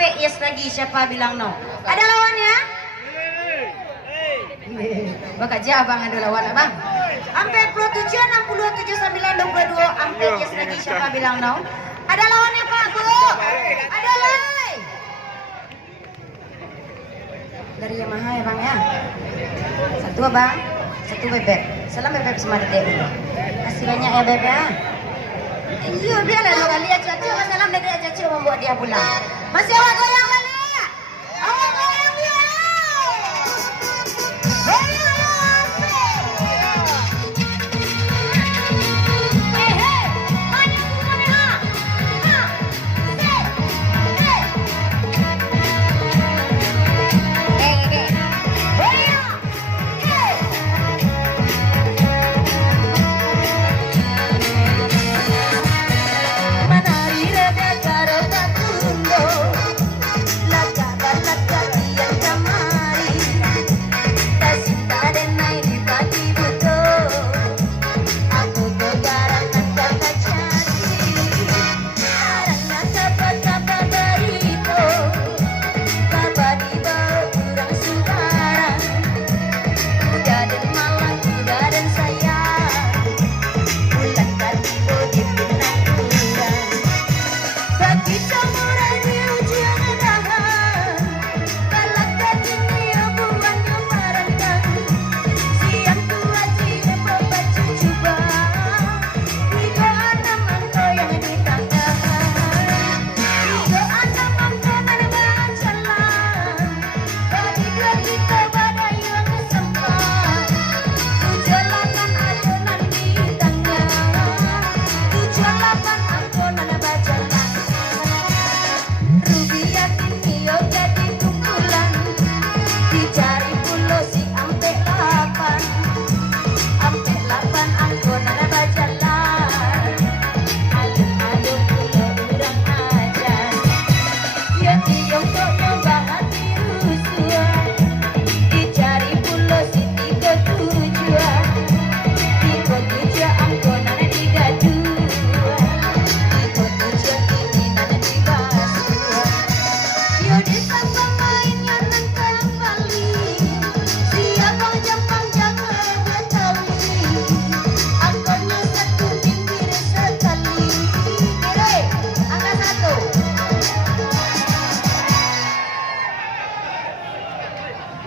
ampe yes lagi, siapa bilang no? Ada lawannya? Bakal jabang ada lawan abang. Ampe 27, 67, 9, 22, ampe yes lagi, siapa bilang no? Ada lawannya Pak Bu? Ada lagi. Dari Yamaha ya bang ya. Satu abang, satu bebek. Salam bebek sama dedek dulu. Kasih banyak ya bebek ya. Iya biarlah orang lihat cacu. Salam dedek cacu membuat dia pulang. Masih awak goyang balik. Awak goyang dia.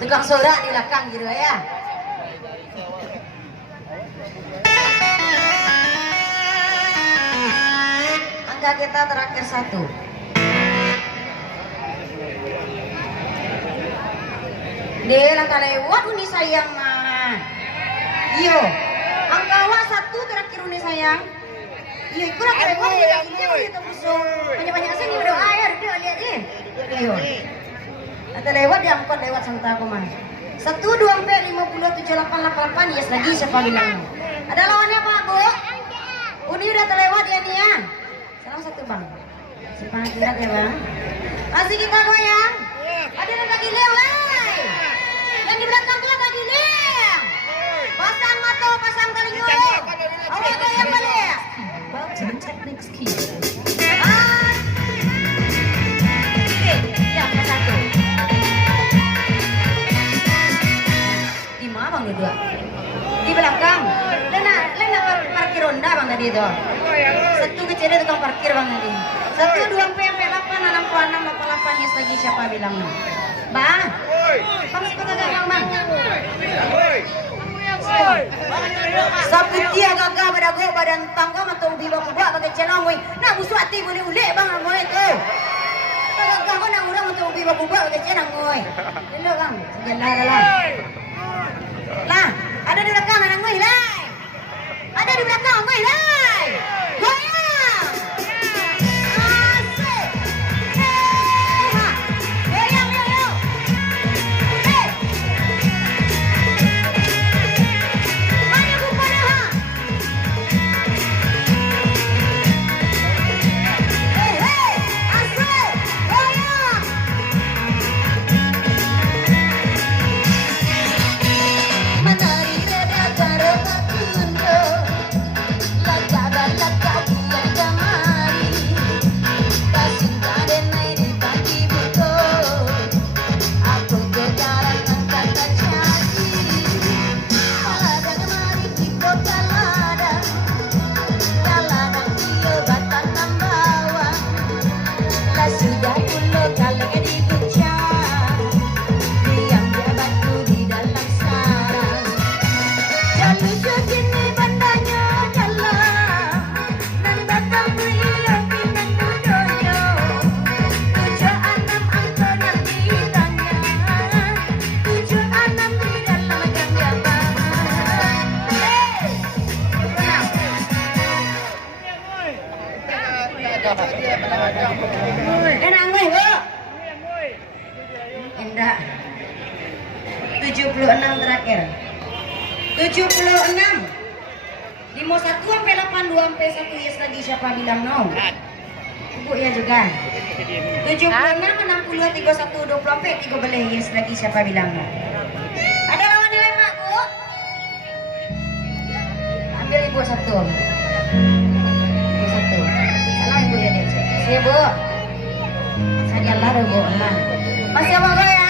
Tukang sorak di belakang gitu ya. Angka kita terakhir 1. Dia langkah lewat uni sayang mah. Iyo. Angka awak 1 terakhir uni sayang. Iyo, ikut langkah lewat ini uni tembusung. Banyak-banyak sini udah air dia lihat ini. Iyo. Ada lewat diangkut lewat Santa Komang. 1, 2, 4, 50, 7, 8, 88. Yes lagi siapa bilang? Ada lawannya Pak Bu? Uni udah terlewat ya nih ya. Salam 1 bang. Semangat ya bang. Masih kita goyang. Ada yang lagi lewat. Yang di belakang tuh lagi lewat. Pasang mata, pasang telinga. Awak goyang balik. Next key. Ya, ke 1. Bang dua di belakang lena parkir ronda bang tadi itu 1 kecil tukang parkir bang tadi 1, 2, 4, 8, 66, 88 yes lagi siapa bilang bang bang suka gagah bang saputia gagah badago badan tangga matau biwa kubak bagai cenongoi nak musuh hati boleh ulek bang amoy itu gagah ko nak urang matau biwa kubak bagai cenongoi hello bang jalan lah, ada di belakang anak gue lah. Ada di belakang gue lah. Goyang. Asik. Ha. Goyang yo. Hey. Mana bukan ha? Hey hey. Asik. Goyang. Matahari reda karo tak kunjung. sudah puluh kali dipuncak, diam dia batu di dalam sarang. Jalur segini bandanya jalan, nan batang beliau pinang dudonya. 76 angka yang ditanya, 76 di dalam genggaman. Enang weh, Bu. Enggak. 76 terakhir. 76. Limo 1 sampai 82 sampai 1 yes lagi siapa bilang no? Ibu ya juga. 76 60 31 20 sampai 3 boleh yes lagi siapa bilang no? Ada lawan nilai Mak, Bu? Ambil Ibu 1. Ibu 1. Salam Ibu ya, Dek. Saya Bu. Saya lah Bu. Masih apa ya?